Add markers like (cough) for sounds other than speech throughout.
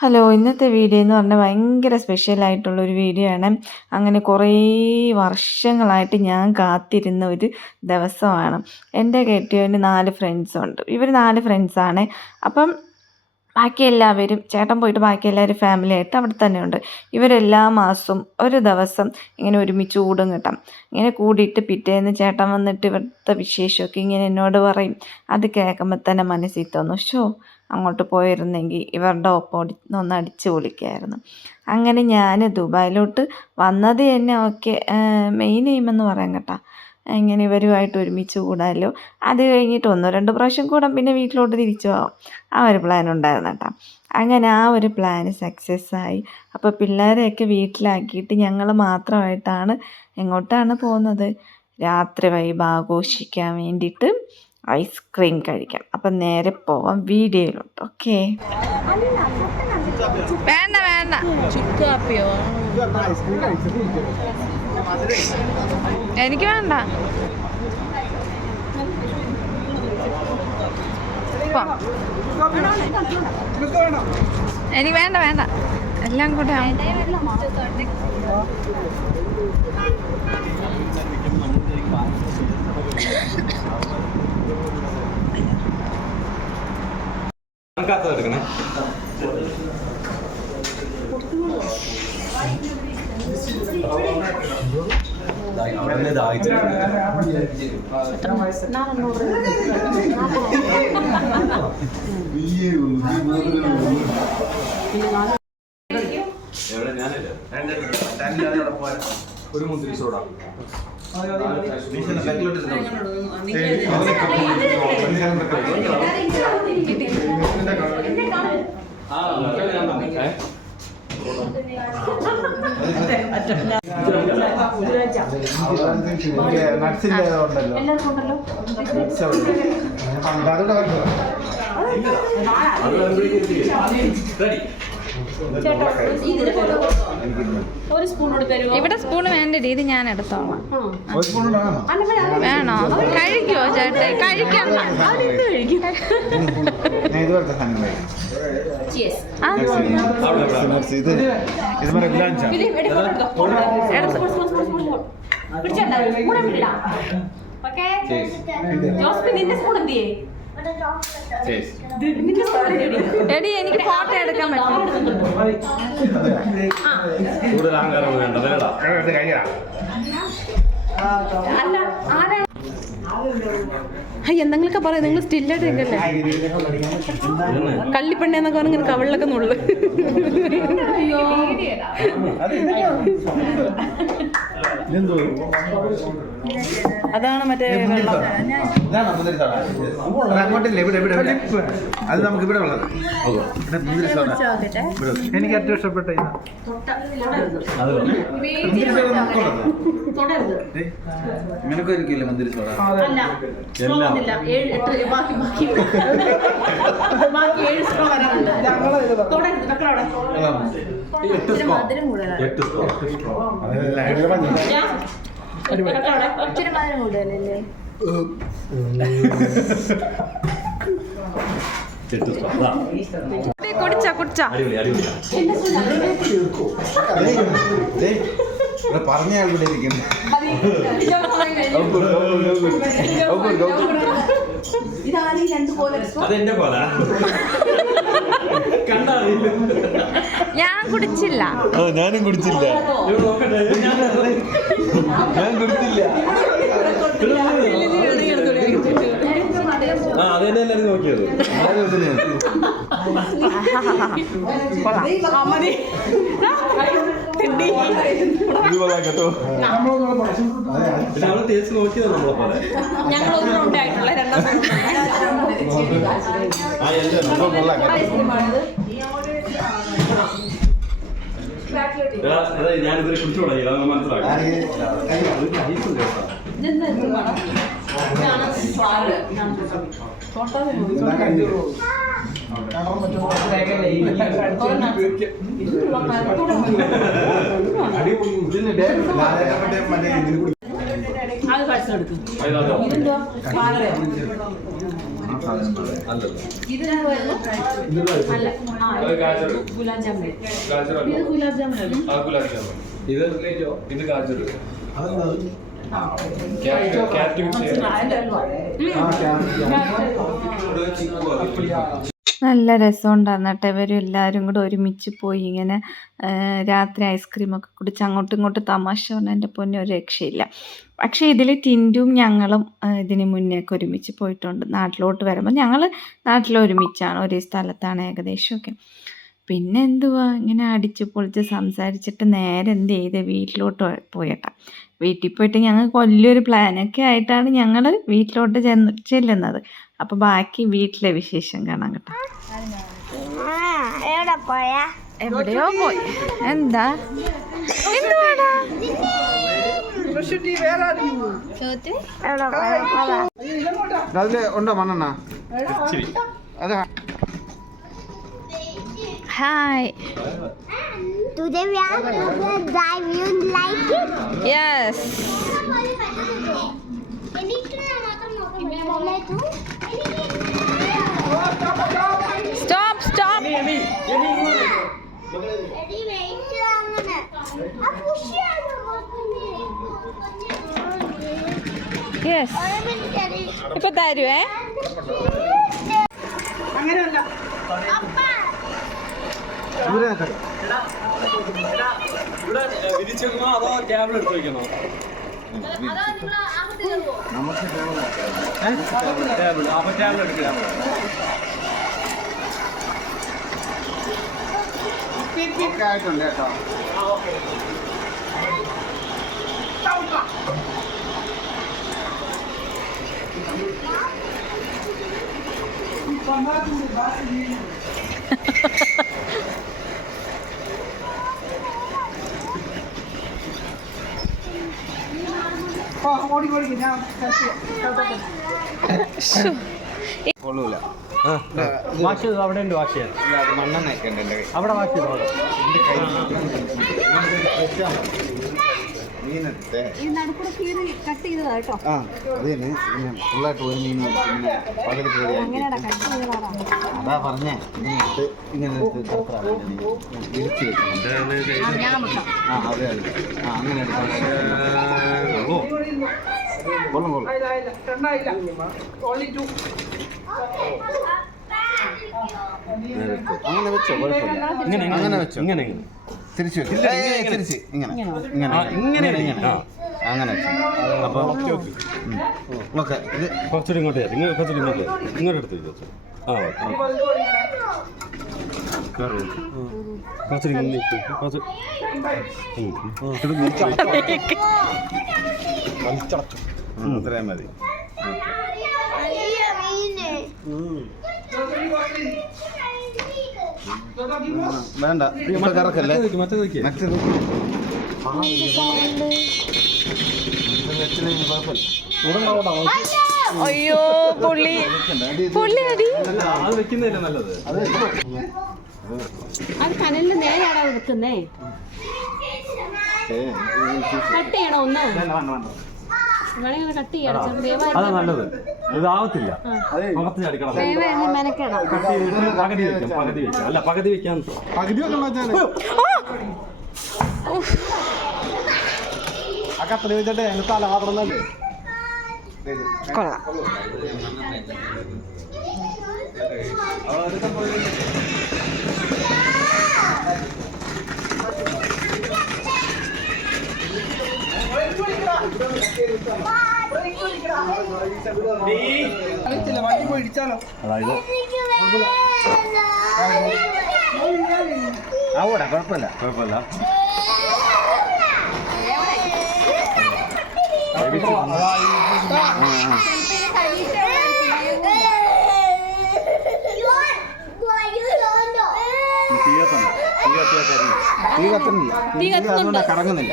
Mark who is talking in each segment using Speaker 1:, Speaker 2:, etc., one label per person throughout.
Speaker 1: Hello ഇന്നത്തെ video എന്ന് പറഞ്ഞാൽ ഭയങ്കര സ്പെഷ്യലായിട്ടുള്ളൊരു വീഡിയോ ആണ്. അങ്ങനെ കുറേ വർഷങ്ങളായിട്ട് ഞാൻ കാത്തിരുന്ന ഒരു ദിവസമാണ്. എന്റെ കെട്ടിയവന് നാല് ഫ്രണ്ട്സുണ്ട് ഇവർ നാല് ഫ്രണ്ട്സാണ് അപ്പം ബാക്കി എല്ലാവരും ചേട്ടൻ പോയിട്ട് ബാക്കി എല്ലാവരും ഫാമിലി ആയിട്ട് അവിടെ തന്നെ ഉണ്ട്. ഇവരെല്ലാ മാസവും ഒരു ദിവസം ഇങ്ങനെ ഒരുമിച്ച് കൂടും കിട്ടാം. ഇങ്ങനെ കൂടിയിട്ട് പിറ്റേന്ന് ചേട്ടൻ വന്നിട്ട് ഇവിടുത്തെ വിശേഷമൊക്കെ ഇങ്ങനെ എന്നോട് പറയും. അത് കേൾക്കുമ്പോൾ തന്നെ മനസ്സിൽ തോന്നും ഷോ അങ്ങോട്ട് പോയിരുന്നെങ്കിൽ ഇവരുടെ ഒപ്പം ഒന്ന് അടിച്ചു പൊളിക്കായിരുന്നു. അങ്ങനെ ഞാൻ ദുബായിലോട്ട് വന്നത് തന്നെ ഓക്കെ മെയിൻ എയിമെന്ന് പറയാൻ കേട്ടോ. ഇങ്ങനെ ഇവരുമായിട്ട് ഒരുമിച്ച് കൂടാമല്ലോ അത് കഴിഞ്ഞിട്ട് ഒന്നോ രണ്ടോ പ്രാവശ്യം കൂടാം. പിന്നെ വീട്ടിലോട്ട് തിരിച്ചു പോകാം ആ ഒരു പ്ലാൻ ഉണ്ടായിരുന്നു കേട്ടോ. അങ്ങനെ ആ ഒരു പ്ലാൻ ആയി. അപ്പോൾ പിള്ളേരെയൊക്കെ വീട്ടിലാക്കിയിട്ട് ഞങ്ങൾ മാത്രമായിട്ടാണ് എങ്ങോട്ടാണ് പോകുന്നത്? രാത്രി വൈബ് ആഘോഷിക്കാൻ വേണ്ടിയിട്ട് ഐസ്ക്രീം കഴിക്കാം. അപ്പം നേരെ പോവാം വീഡിയോയിലോട്ട്. ഓക്കെ? വേണ്ട വേണ്ട.
Speaker 2: ചുക്കാപ്പിയോ
Speaker 1: എനിക്ക് വേണ്ട. പോ. എനിക്ക് വേണ്ട വേണ്ട. എല്ലാം കൂടെ (laughs) (laughs) ആവും.
Speaker 3: കണക്കാത്തത് എടുക്കണേ. എവിടെ ഞാനില്ല. ഒരു മുന്തിരി സോഡ.
Speaker 4: നട്സിന്റെ ഉണ്ടല്ലോ ഫോട്ടോ
Speaker 3: റെഡി
Speaker 2: ഒരു സ്പൂൺ തരുമോ
Speaker 1: ഇവിടെ സ്പൂൺ വേണ്ട രീതി ഞാൻ എടുത്തോളാം. വേണോ? കഴിക്കോ. ചേട്ടൻ?
Speaker 4: കഴിക്കാം? ഗുലാഞ്ച
Speaker 2: നിന്റെ സ്പൂൺ എന്തിയേ
Speaker 1: എടി എനിക്ക് ഫോട്ടോ എടുക്കാൻ
Speaker 2: എന്തെങ്കിലുമൊക്കെ പറയാം. നിങ്ങൾ സ്റ്റില്ലായിട്ട് നിൽക്കല്ലേ? കള്ളിപ്പെണ്ണേന്നൊക്കെ പറഞ്ഞ് ഇങ്ങനെ കവളിലൊക്കെ നുള്ളു. അതാണ് മറ്റേ വെള്ളം.
Speaker 4: അത് അങ്ങോട്ടില്ല? ഇവിടെ ഇവിടെ ഇവിടെ. അത് നമുക്ക് ഇവിടെ ഉള്ളത്. എനിക്ക് ഏറ്റവും ഇഷ്ടപ്പെട്ട നിനക്കും സോഡ
Speaker 3: എല്ലാം.
Speaker 2: ഏഴ് എട്ട് സ്ട്രോ
Speaker 3: എട്ട് സ്കോ അതാ
Speaker 1: കുടിച്ചോ
Speaker 4: പറഞ്ഞ ആൾ ഇവിടെ ഇരിക്കുന്നു.
Speaker 2: ഇതാണ് രണ്ട് പോലെ
Speaker 3: അതെന്റെ
Speaker 1: ഞാൻ കുടിച്ചില്ല.
Speaker 4: ഞാനും കുടിച്ചില്ല. ഞാൻ കുടിച്ചില്ല.
Speaker 3: ആ അതെന്നെ എല്ലാരും നോക്കിയത്?
Speaker 4: കൊള്ളാം
Speaker 3: നമ്മളെ പോലെ
Speaker 2: ഞങ്ങൾ ഒരു റൗണ്ട് ആയിട്ടുള്ള രണ്ടാം
Speaker 3: ഞാനിതിൽ കുടിച്ചു തുടങ്ങിയില്ല അത് മനസ്സിലാക്കാം
Speaker 2: അത്? ഇതെന്തോ ആ ഇത് ഗുലാബ് ജാമുൻ. ഇത് ഗുലാബ് ജാമുൻ
Speaker 5: ഇത് ഇത് ക്യാരറ്റ് ചെയ്യാം
Speaker 1: നല്ല രസമുണ്ടായിരുന്നു കേട്ടോ. ഇവരും എല്ലാവരും കൂടെ ഒരുമിച്ച് പോയി ഇങ്ങനെ ആ, രാത്രി ഐസ്ക്രീമൊക്കെ കുടിച്ച് അങ്ങോട്ടും ഇങ്ങോട്ടും തമാശ പറഞ്ഞാൽ എന്റെ പൊന്നെ ഒരു രക്ഷയില്ല. പക്ഷേ ഇതിൽ ടിന്റും ഞങ്ങളും ആ, ഇതിന് മുന്നേയൊക്കെ ഒരുമിച്ച് പോയിട്ടുണ്ട്. നാട്ടിലോട്ട് വരുമ്പോൾ ഞങ്ങൾ നാട്ടിൽ ഒരുമിച്ചാണ്. ഒരേ സ്ഥലത്താണ് ഏകദേശമൊക്കെ പിന്നെ എന്തുവാ ഇങ്ങനെ അടിച്ച് പൊളിച്ച് സംസാരിച്ചിട്ട് നേരെ എന്ത് ചെയ്ത്? വീട്ടിലോട്ട് പോയട്ടാ വീട്ടിൽ പോയിട്ട് ഞങ്ങൾ വലിയൊരു പ്ലാനൊക്കെ ആയിട്ടാണ് ഞങ്ങൾ വീട്ടിലോട്ട് ചെന്ന് ചെല്ലുന്നത്. അപ്പോൾ ബാക്കി വീട്ടിലെ വിശേഷം കാണാം കേട്ടോ.
Speaker 6: എവിടെ പോയാ?
Speaker 1: എവിടെയോ പോയി. എന്താ?
Speaker 4: ഉണ്ടോ മണ്ണെണ്ണ? അതെ.
Speaker 1: Hi
Speaker 6: Today we are going to drive. You like it?
Speaker 1: Yes stop stop yes ഇപ്പൊ തരുവേ
Speaker 2: അങ്ങനെയല്ല
Speaker 5: ഇവിടെ വിരിച്ചെടുക്കണോ അതോ ടേബിൾ എടുത്ത് വെക്കണോ
Speaker 4: നമുക്ക്
Speaker 5: ടേബിൾ അപ്പൊ ടേബിൾ എടുക്കാം
Speaker 4: ആയിട്ടുണ്ട് കേട്ടോ
Speaker 2: ആ, ഓടി ഓടി ഞാൻ
Speaker 4: കൊള്ളൂല.
Speaker 3: വാഷ് ചെയ്തു അവിടെ ഉണ്ട് വാഷ് ചെയ്യാൻ
Speaker 4: ഇല്ല, അത് മണ്ണെണ്ണയൊക്കെ ഉണ്ട്
Speaker 3: അവിടെ വാഷ്
Speaker 4: ചെയ്തോളൂ മീനെടുത്തേ.
Speaker 2: ഈ നടുക്കൂടെ കീറി കട്ട് ചെയ്തതാ കേട്ടോ.
Speaker 4: ആ അത് തന്നെ. ഇങ്ങനെ ഫുള്ളായിട്ട് ഒരു മീൻ ഇങ്ങനെ പകുതി കയറി
Speaker 2: അങ്ങനെയാടാ കട്ട് ചെയ്തതാടാ
Speaker 4: അതാ പറഞ്ഞേ ഇങ്ങനെ എടുത്ത് ഇങ്ങനെ എടുത്ത് ഇത്ര വിരിച്ച് വെക്കണം
Speaker 2: ഞാൻ വെക്കാം.
Speaker 4: ആ അതെ അതെ. ആ അങ്ങനെ എടുക്കാം. ഓ കൊള്ളും കൊള്ളും.
Speaker 2: ഇല്ല ഇല്ല രണ്ടായില്ല ഓൺലി ടു
Speaker 4: അങ്ങനെ വെച്ചോ കുഴപ്പമില്ല. അങ്ങനെ വെച്ചോ.
Speaker 3: ഇങ്ങനെ ഇങ്ങനെ.
Speaker 4: തിരിച്ചു ഏയ്, തിരിച്ച്. ഇങ്ങനെ. ഇങ്ങനെ.
Speaker 3: ഇങ്ങനെ.
Speaker 4: ഇങ്ങനെ
Speaker 3: ആ.
Speaker 4: അങ്ങനെ അപ്പോൾ ഓക്കെ ഇത്
Speaker 3: കുറച്ചുകൂടി ഇങ്ങോട്ട് ഇങ്ങനെ കുറച്ചുകൂടി ഇങ്ങോട്ട്. ഇങ്ങോട്ട് എടുത്ത് വെച്ചോ. ആ കുറച്ചുകൂടി ഇങ്ങനെ. കുറച്ച്
Speaker 4: അത്രയും മതി. വേണ്ട. ഇപ്പൊ കറക്കല്ലേ?
Speaker 3: മറ്റേ
Speaker 1: അയ്യോ പുള്ളി. പുള്ളി അടി.
Speaker 3: അത്
Speaker 2: കനലിന് നേരെയാണോ വെക്കുന്നേ? കട്ട് ചെയ്യണോ ഒന്ന്?
Speaker 3: അതാ നല്ലത്. ഇതാവത്തില്ല മുഖത്ത് ചടിക്കണം. കട്ട് ചെയ്തിട്ട് പകുതി വെക്കാം പകുതി വെക്കാം. അല്ല പകുതി വെക്കാൻ
Speaker 4: പകുതി ആ കപ്പൽ വെച്ചിട്ട് എന്റെ തല മാത്രം തന്നെ.
Speaker 1: കൊള്ളാം.
Speaker 2: അറിയത്തില്ല
Speaker 3: അതായത്
Speaker 4: ആവൂടാ കുഴപ്പമില്ല.
Speaker 3: കുഴപ്പമില്ല. തീ തീ
Speaker 4: കത്തുന്നില്ല. തീ കത്തുന്നുണ്ട്. കറങ്ങുന്നില്ല.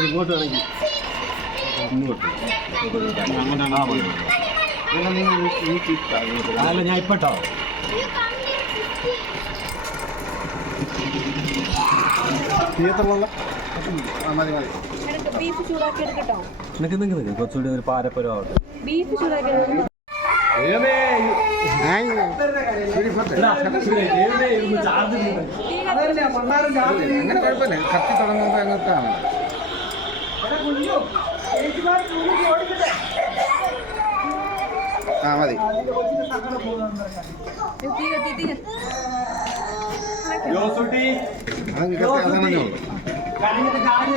Speaker 3: ഇങ്ങോട്ട് വേണമെങ്കിൽ ഇങ്ങോട്ട്
Speaker 4: അങ്ങോട്ടാണ് ആ പോയി
Speaker 3: അല്ല ഞാൻ
Speaker 7: ഇപ്പട്ടോ.
Speaker 5: ആ, മതി മതി.
Speaker 3: ബീഫ് ചൂടാക്കി എടുക്കട്ടോ
Speaker 4: നിനക്ക് നിനക്ക് നിനക്ക്. കുറച്ചുകൂടി ഒരു പാരപ്പരം ആവട്ടെ
Speaker 3: ബീഫ് ചൂടാക്കി
Speaker 5: അങ്ങനെ കുഴപ്പമില്ല. കത്തി തുടങ്ങുമ്പോൾ അങ്ങനത്താണ് ആ മതി.
Speaker 3: തീ കത്തി തീ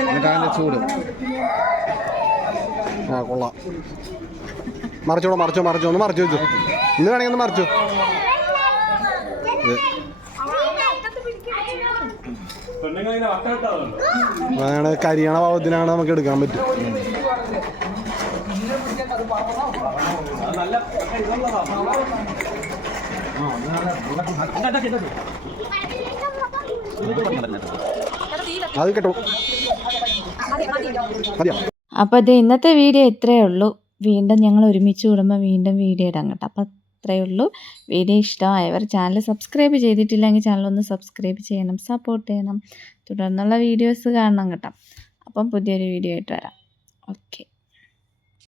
Speaker 5: എന്നിട്ട് അതിന്റെ ചൂട്.
Speaker 7: ആ കൊള്ളാം. മറിച്ചോളൂ മറിച്ചോ മറിച്ചോ. ഒന്ന് മറിച്ചു വെച്ചു. ഇന്ന് വേണമെങ്കിൽ ഒന്ന് മറിച്ചു അതാണ് കരിയണ ഭാവത്തിനാണ് നമുക്ക് എടുക്കാൻ പറ്റും
Speaker 4: നല്ല
Speaker 7: അത് കേട്ടോ
Speaker 1: ഇന്നത്തെ വീഡിയോ ഇത്രയേ ഉള്ളൂ. വീണ്ടും ഞങ്ങൾ ഒരുമിച്ച് കൂടുമ്പോൾ വീണ്ടും വീഡിയോ ഇടാം കേട്ടോ. അപ്പോൾ ഇത്രയേ ഉള്ളൂ. വീഡിയോ ഇഷ്ടമായവർ ചാനൽ സബ്സ്ക്രൈബ് ചെയ്തിട്ടില്ലെങ്കിൽ ചാനൽ ഒന്ന് സബ്സ്ക്രൈബ് ചെയ്യണം സപ്പോർട്ട് ചെയ്യണം. തുടർന്നുള്ള വീഡിയോസ് കാണണം കേട്ടോ. അപ്പം പുതിയൊരു വീഡിയോ ആയിട്ട് വരാം. ഓക്കെ